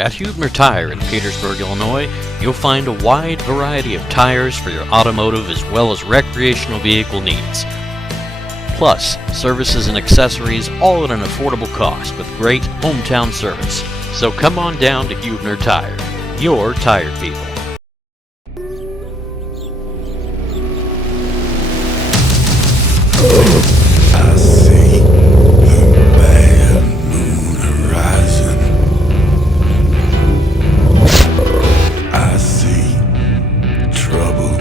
At Huebner Tire in Petersburg, Illinois, you'll find a wide variety of tires for your automotive as well as recreational vehicle needs. Plus, services and accessories all at an affordable cost with great hometown service. So come on down to Huebner Tire, your tire people. I see the bad moon horizon. I see trouble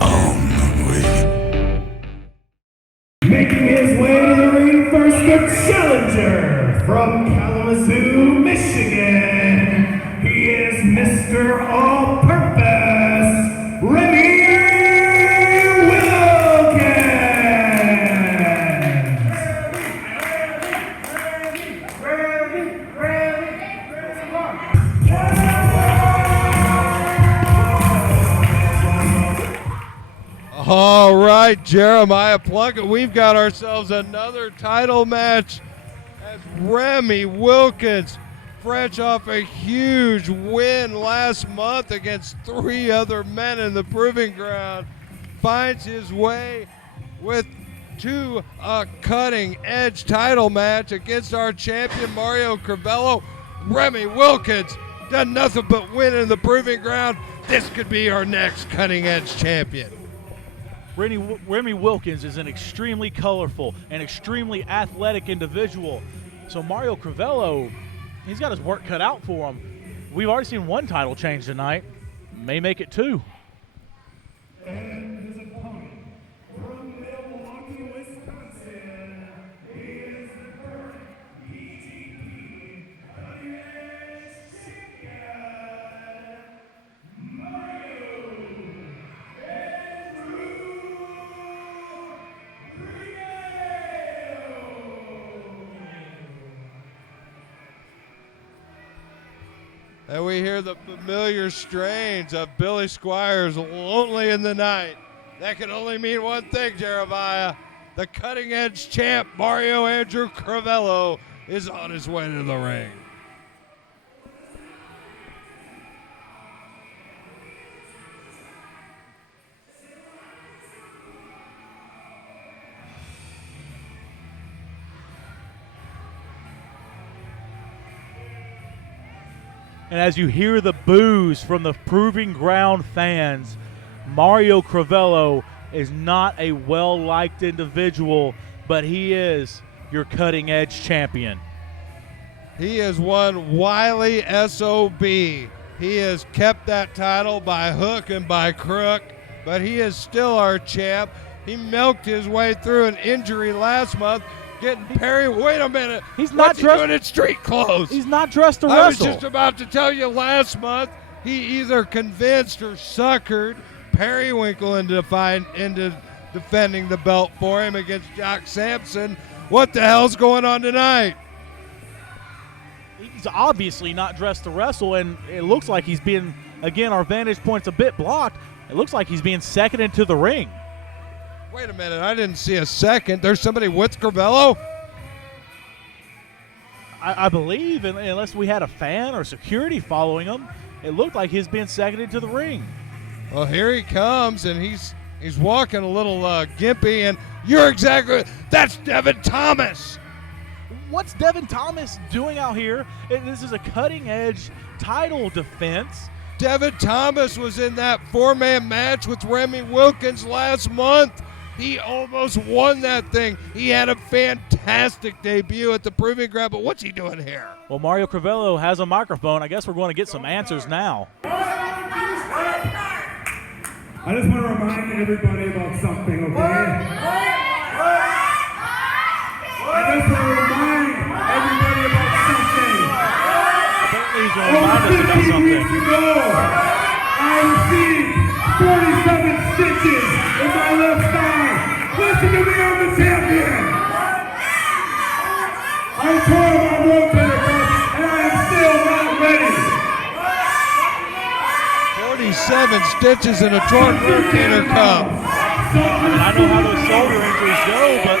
on the way. Making his way to the ring first, the challenger from Kalamazoo, Michigan. He is Mr. All-Purpose, Remi. All right, Jeremiah Plunkett, we've got ourselves another title match as Remi Wilkins, fresh off a huge win last month against 3 other men in the proving ground, finds his way to a cutting-edge title match against our champion Mario Crivello. Remi Wilkins done nothing but win in the proving ground. This could be our next cutting-edge champion. Remi Wilkins is an extremely colorful and extremely athletic individual. So Mario Crivello, he's got his work cut out for him. We've already seen 1 title change tonight. May make it 2. And his opponent from Milwaukee, Wisconsin, he is the current PGP cutting-edge champion, Mario And we hear the familiar strains of Billy Squires' Lonely in the Night. That can only mean one thing, Jeremiah. The cutting-edge champ, Mario Andrew Crivello, is on his way to the ring. And as you hear the boos from the proving ground fans, Mario Crivello is not a well-liked individual, but he is your cutting-edge champion. He is one wily SOB. He has kept that title by hook and by crook, but he is still our champ. He milked his way through an injury last month, getting Perry. Wait a minute. He's not What's he dressed doing in street clothes. He's not dressed to I wrestle. was just about to tell you last month he either convinced or suckered Periwinkle into defending the belt for him against Jock Sampson. What the hell's going on tonight? He's obviously not dressed to wrestle, and it looks like he's being, again, our vantage point's a bit blocked. It looks like he's being seconded to the ring. Wait a minute, I didn't see a second. There's somebody with Crivello? I believe, unless we had a fan or security following him, it looked like he's being seconded to the ring. Well, here he comes, and he's walking a little gimpy, and you're exactly, that's Devin Thomas. What's Devin Thomas doing out here? This is a cutting-edge title defense. Devin Thomas was in that 4-man match with Remi Wilkins last month. He almost won that thing. He had a fantastic debut at the Proving Ground, but what's he doing here? Well, Mario Crivello has a microphone. I guess we're going to get some answers now. I just want to remind everybody about something, okay? I just want to remind everybody about something. Apparently he's going to remind us about 15 something. weeks ago, I received 47 stitches in my left thigh. Listen to me, I'm the champion. I tore my rotator cuff, and I am still not ready. 47 stitches in a torn rotator cuff. I know how those shoulder injuries go, but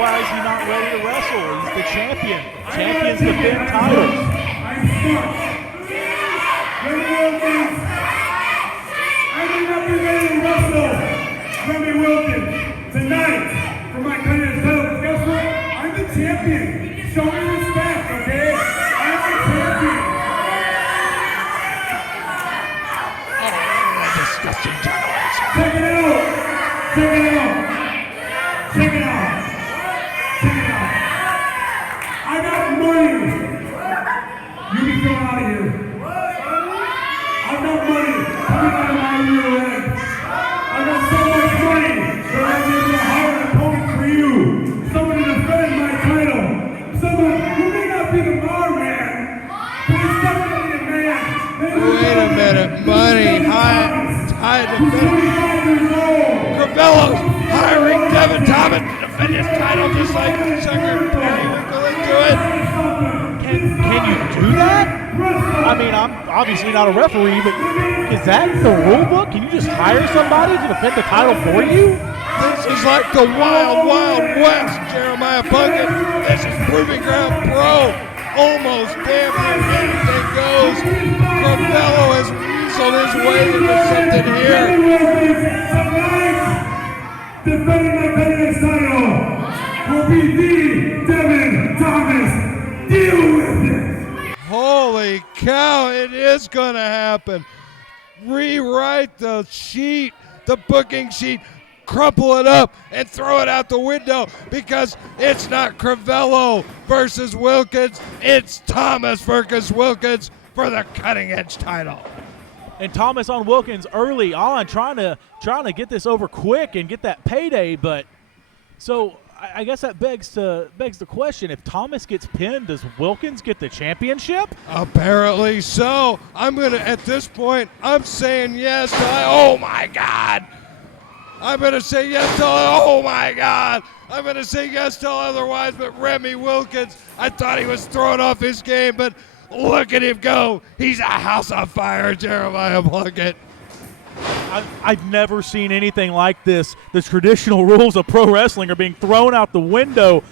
why is he not ready to wrestle? He's the champion. Champions defend titles. I'm smart. out of here. I've got money coming out of my rear end. I've got so much money that I'm able to hire an opponent for you. Someone to defend my title. Someone who may not be the bar man, but he's definitely a man. Wait a minute, money, high defense. Crivello's hiring Devin Thomas to defend his title just like Secretary Wilkins do it. Can you do that? I mean, I'm obviously not a referee, but is that the rule book? Can you just hire somebody to defend the title for you? This is like the Wild Wild West, Jeremiah Puckett. This is Proving Ground Pro. Almost damn near anything goes. Crivello has weaseled his way into something here. Defending my Pennant title will be the Devin Thomas. Deal with it. Holy cow, it is going to happen. Rewrite the sheet, the booking sheet, crumple it up, and throw it out the window because it's not Crivello versus Wilkins. It's Thomas versus Wilkins for the cutting edge title. And Thomas on Wilkins early on, trying to get this over quick and get that payday. But so I guess that begs the question: if Thomas gets pinned, does Wilkins get the championship? Apparently so. At this point, I'm saying yes. Oh my God. I'm going to say yes to oh my God. I'm going to say yes to otherwise, but Remi Wilkins, I thought he was throwing off his game, but look at him go. He's a house on fire, Jeremiah Plunkett. I've never seen anything like this. The traditional rules of pro wrestling are being thrown out the window.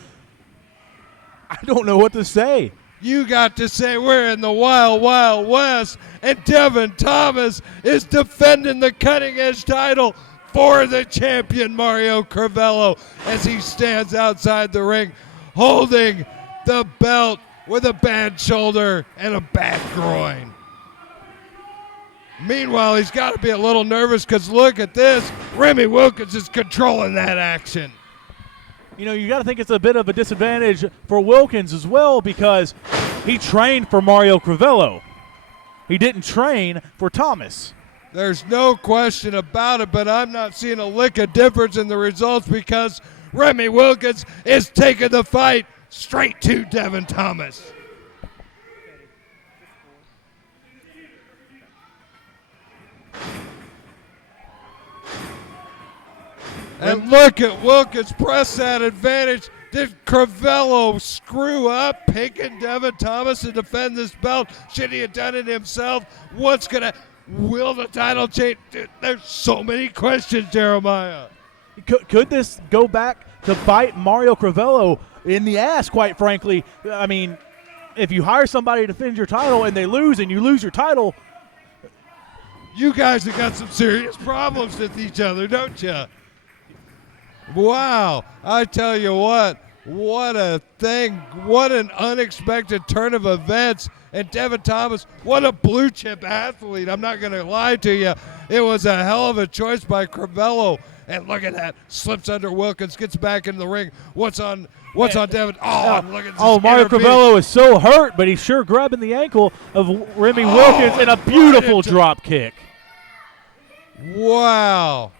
I don't know what to say. You got to say we're in the Wild Wild West, and Devin Thomas is defending the cutting-edge title for the champion Mario Crivello as he stands outside the ring holding the belt with a bad shoulder and a bad groin. Meanwhile, he's got to be a little nervous because look at this. Remi Wilkins is controlling that action. You know, you got to think it's a bit of a disadvantage for Wilkins as well because he trained for Mario Crivello. He didn't train for Thomas. There's no question about it, but I'm not seeing a lick of difference in the results because Remi Wilkins is taking the fight straight to Devin Thomas. And look at Wilkins press that advantage. Did Crivello screw up picking Devin Thomas to defend this belt? Should he have done it himself? Will the title change? There's so many questions, Jeremiah. Could this go back to bite Mario Crivello in the ass, quite frankly? I mean, if you hire somebody to defend your title and they lose and you lose your title. You guys have got some serious problems with each other, don't you? Wow, I tell you what a thing, what an unexpected turn of events. And Devin Thomas, what a blue chip athlete. I'm not going to lie to you. It was a hell of a choice by Crivello. And look at that. Slips under Wilkins, gets back in the ring. What's on Devin? Oh, look at this. Oh, Mario Crivello is so hurt, but he's sure grabbing the ankle of Remi Wilkins in a beautiful drop kick. Wow.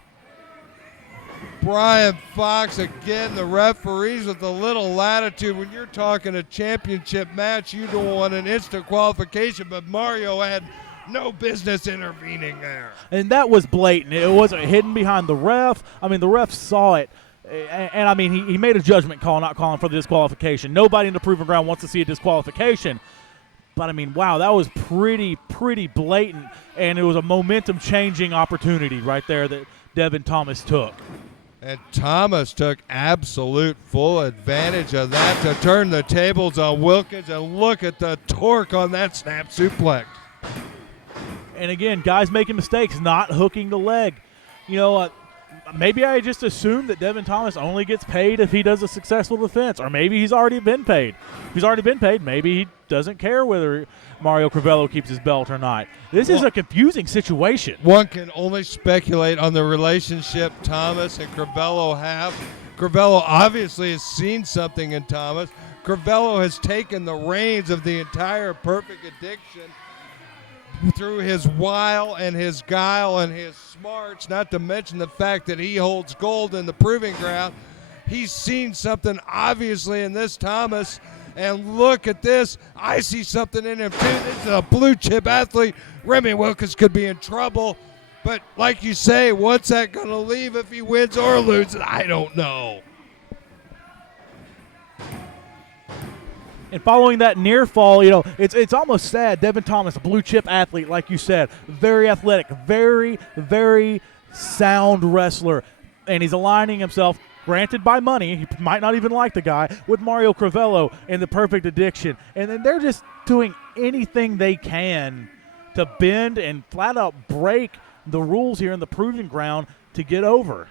Brian Fox, again, the referees with a little latitude. When you're talking a championship match, you don't want an instant qualification, but Mario had no business intervening there. And that was blatant. It wasn't hidden behind the ref. I mean, the ref saw it. And I mean, he made a judgment call not calling for the disqualification. Nobody in the proving ground wants to see a disqualification. But, I mean, wow, that was pretty blatant. And it was a momentum-changing opportunity right there that Devin Thomas took. And Thomas took absolute full advantage of that to turn the tables on Wilkins. And look at the torque on that snap suplex. And again, guys making mistakes, not hooking the leg. You know, maybe I just assumed that Devin Thomas only gets paid if he does a successful defense. Or maybe he's already been paid. If he's already been paid, maybe he doesn't care whether Mario Crivello keeps his belt or not. This is a confusing situation. One can only speculate on the relationship Thomas and Crivello have. Crivello obviously has seen something in Thomas. Crivello has taken the reins of the entire Perfect Addiction through his wile and his guile and his smarts, not to mention the fact that he holds gold in the proving ground. He's seen something obviously in this Thomas, and look at this. I see something in him too. This is a blue chip athlete. Remi Wilkins could be in trouble, but like you say, what's that going to leave if he wins or loses? I don't know. And following that near fall, you know, it's almost sad. Devin Thomas, a blue chip athlete, like you said, very athletic, very, very sound wrestler. And he's aligning himself, granted by money, he might not even like the guy, with Mario Crivello in the Perfect Addiction. And then they're just doing anything they can to bend and flat out break the rules here in the proving ground to get over.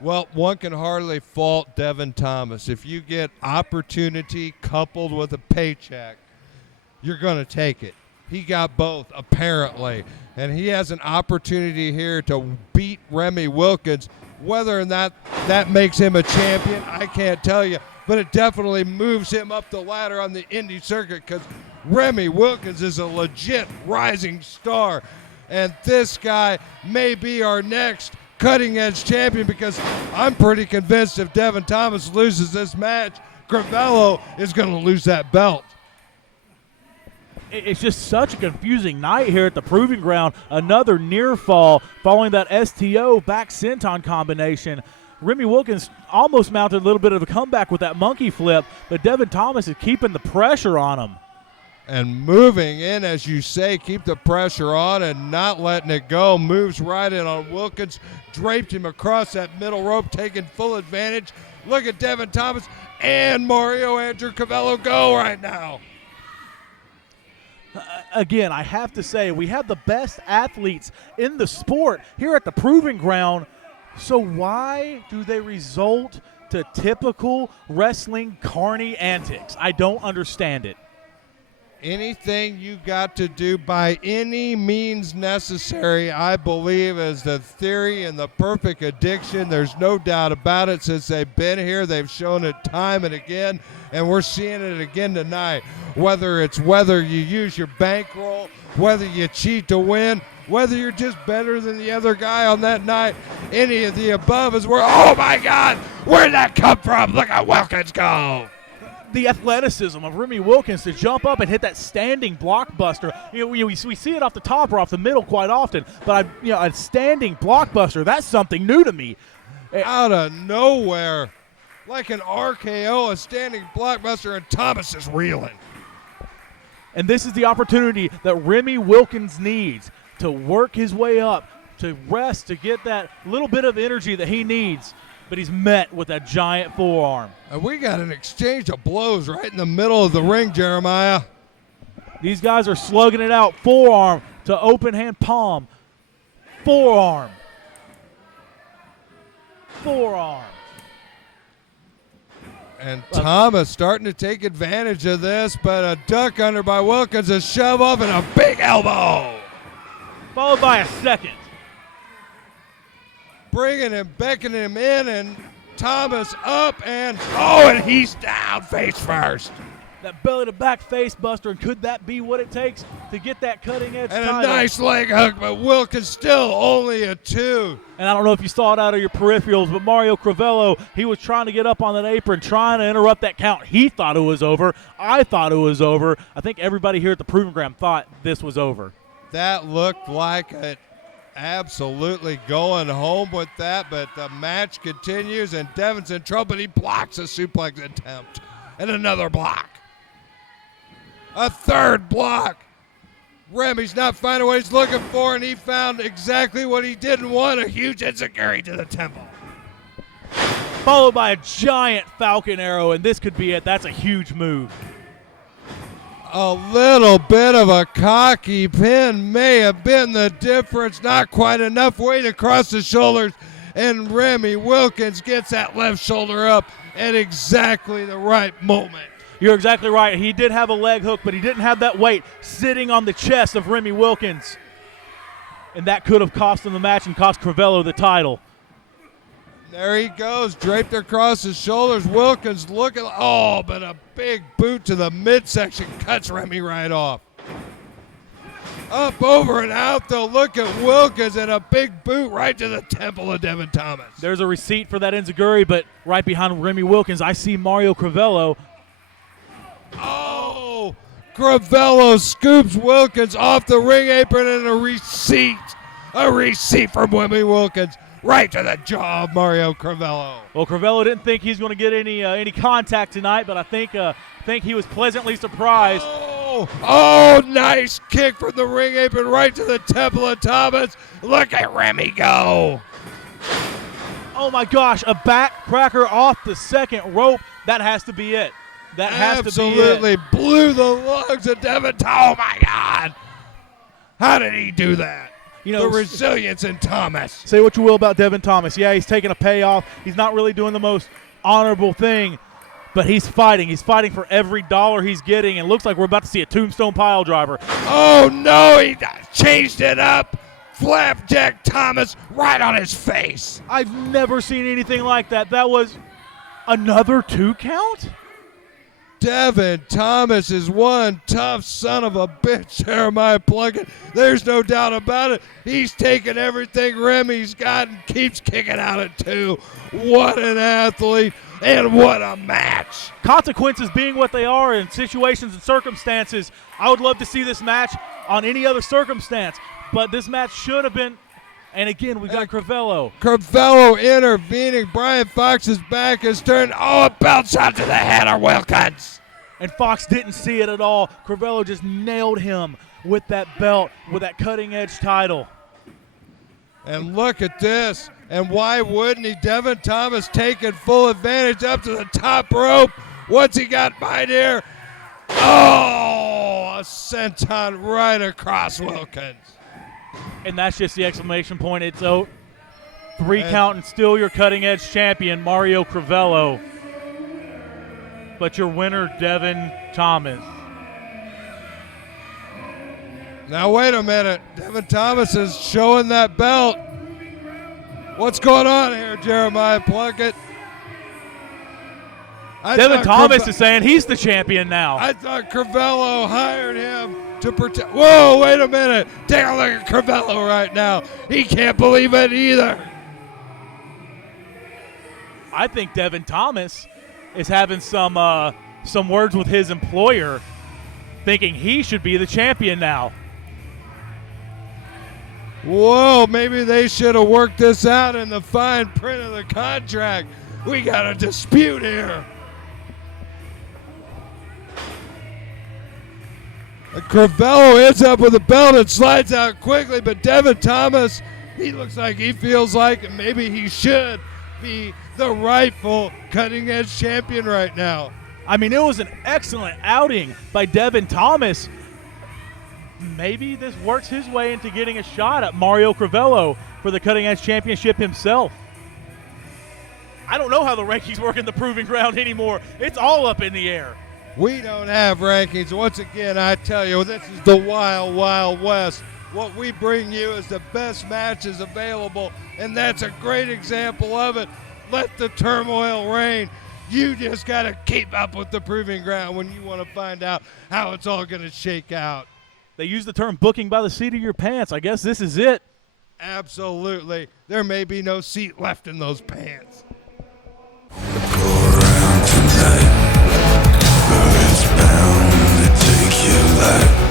Well, one can hardly fault Devin Thomas. If you get opportunity coupled with a paycheck, you're going to take it. He got both, apparently. And he has an opportunity here to beat Remi Wilkins. Whether or not that makes him a champion, I can't tell you. But it definitely moves him up the ladder on the indie circuit because Remi Wilkins is a legit rising star. And this guy may be our next cutting-edge champion because I'm pretty convinced if Devin Thomas loses this match, Crivello is going to lose that belt. It's just such a confusing night here at the Proving Ground. Another near fall following that STO back senton combination. Remi Wilkins almost mounted a little bit of a comeback with that monkey flip, but Devin Thomas is keeping the pressure on him. And moving in, as you say, keep the pressure on and not letting it go. Moves right in on Wilkins, draped him across that middle rope, taking full advantage. Look at Devin Thomas and Mario Andrew Crivello go right now. Again, I have to say, we have the best athletes in the sport here at the Proving Ground. So why do they result to typical wrestling carny antics? I don't understand it. Anything you got to do by any means necessary, I believe, is the theory in the Perfect Addiction. There's no doubt about it. Since they've been here, they've shown it time and again, and we're seeing it again tonight. Whether you use your bankroll, whether you cheat to win, whether you're just better than the other guy on that night, any of the above is where, oh my God, where'd that come from? Look at Wilkins go. The athleticism of Remi Wilkins to jump up and hit that standing blockbuster. We see it off the top or off the middle quite often, but a standing blockbuster, that's something new to me. Out of nowhere, like an RKO, a standing blockbuster, and Thomas is reeling. And this is the opportunity that Remi Wilkins needs to work his way up, to rest, to get that little bit of energy that he needs. But he's met with that giant forearm. And we got an exchange of blows right in the middle of the ring, Jeremiah. These guys are slugging it out. Forearm to open hand palm. Forearm. Forearm. And Thomas starting to take advantage of this, but a duck under by Wilkins, a shove off, and a big elbow. Followed by a second. Bringing him, beckoning him in, and Thomas up, and and he's down face first. That belly to back face buster, and could that be what it takes to get that cutting edge and title? A nice leg hook, but Wilkins still only a 2. And I don't know if you saw it out of your peripherals, but Mario Crivello, he was trying to get up on that apron, trying to interrupt that count. He thought it was over. I thought it was over. I think everybody here at the Proving Ground thought this was over. That looked like it. Absolutely going home with that, but the match continues, and Devin's in trouble, but he blocks a suplex attempt. And another block. A third block. Remi's not finding what he's looking for, and he found exactly what he didn't want, a huge enziguri to the temple. Followed by a giant Falcon Arrow, and this could be it. That's a huge move. A little bit of a cocky pin may have been the difference. Not quite enough weight across the shoulders, and Remi Wilkins gets that left shoulder up at exactly the right moment. You're exactly right. He did have a leg hook, but he didn't have that weight sitting on the chest of Remi Wilkins. And that could have cost him the match and cost Crivello the title. There he goes, draped across his shoulders. Wilkins looking, but a big boot to the midsection cuts Remi right off. Up, over, and out, though. Look at Wilkins and a big boot right to the temple of Devin Thomas. There's a receipt for that enziguri, but right behind Remi Wilkins, I see Mario Crivello. Oh, Crivello scoops Wilkins off the ring apron and a receipt from Remi Wilkins right to the jaw of Mario Crivello. Well, Crivello didn't think he's going to get any contact tonight, but I think he was pleasantly surprised. Oh, nice kick from the ring apron right to the temple of Thomas. Look at Remi go. Oh, my gosh, a back cracker off the second rope. That has to be it. That has to be it. Absolutely blew the lungs of Devin. Oh, my God. How did he do that? The resilience in Thomas. Say what you will about Devin Thomas. Yeah, he's taking a payoff. He's not really doing the most honorable thing, but he's fighting. He's fighting for every dollar he's getting, and looks like we're about to see a tombstone pile driver. Oh, no, he changed it up. Flapjack Thomas right on his face. I've never seen anything like that. That was another 2 count? Devin Thomas is one tough son of a bitch, Jeremiah Plunkett. There's no doubt about it. He's taking everything Remi's got and keeps kicking out at 2. What an athlete and what a match. Consequences being what they are in situations and circumstances, I would love to see this match on any other circumstance, but this match should have been. And again, we got Crivello. Crivello intervening. Brian Fox's back is turned. Oh, a belt shot to the head of Wilkins. And Fox didn't see it at all. Crivello just nailed him with that belt, with that cutting-edge title. And look at this. And why wouldn't he? Devin Thomas taking full advantage up to the top rope. What's he got by here? Oh, a senton right across Wilkins. And that's just the exclamation point. It's 3 count and still your cutting-edge champion, Mario Crivello. But your winner, Devin Thomas. Now, wait a minute. Devin Thomas is showing that belt. What's going on here, Jeremiah Plunkett? Devin Thomas is saying he's the champion now. I thought Crivello hired him to protect. Whoa, wait a minute. Take a look at Crivello right now. He can't believe it either. I think Devin Thomas is having some words with his employer, thinking he should be the champion now. Whoa, maybe they should have worked this out in the fine print of the contract. We got a dispute here. Crivello ends up with a belt and slides out quickly, but Devin Thomas, he looks like he feels like maybe he should be the rightful cutting-edge champion right now. I mean, it was an excellent outing by Devin Thomas. Maybe this works his way into getting a shot at Mario Crivello for the cutting-edge championship himself. I don't know how the rankings work in the Proving Ground anymore. It's all up in the air. We don't have rankings. Once again, I tell you, this is the Wild, Wild West. What we bring you is the best matches available, and that's a great example of it. Let the turmoil reign. You just got to keep up with the Proving Ground when you want to find out how it's all going to shake out. They use the term booking by the seat of your pants. I guess this is it. Absolutely. There may be no seat left in those pants. Go around tonight, but it's bound to take your life.